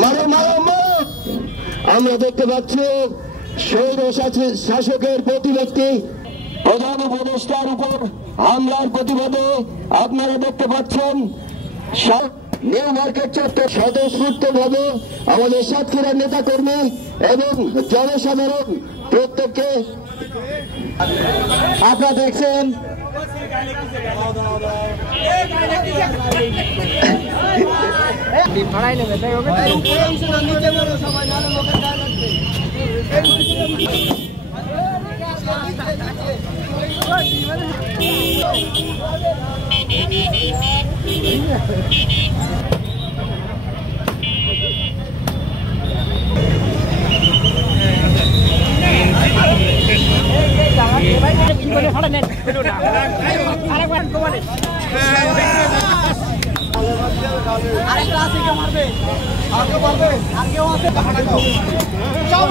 মারো মারো মারো। আমরা দেখতে পাচ্ছি স্বৈর শাসকের প্রতিমূর্তি প্রধান উপদেষ্টার উপর হামলার প্রতিবাদে আপনারা দেখতে পাচ্ছেন নিউ মার্কেট চত্বর স্বতঃস্ফূর্ত ভাবে আমাদের সাতক্ষীরার নেতা কর্মী এবং জনসাধারণ প্রত্যেককে আপনারা দেখছেন আরেকটা আছে কে মারবে আর কেউ মারবে আর কেউ আছে চাও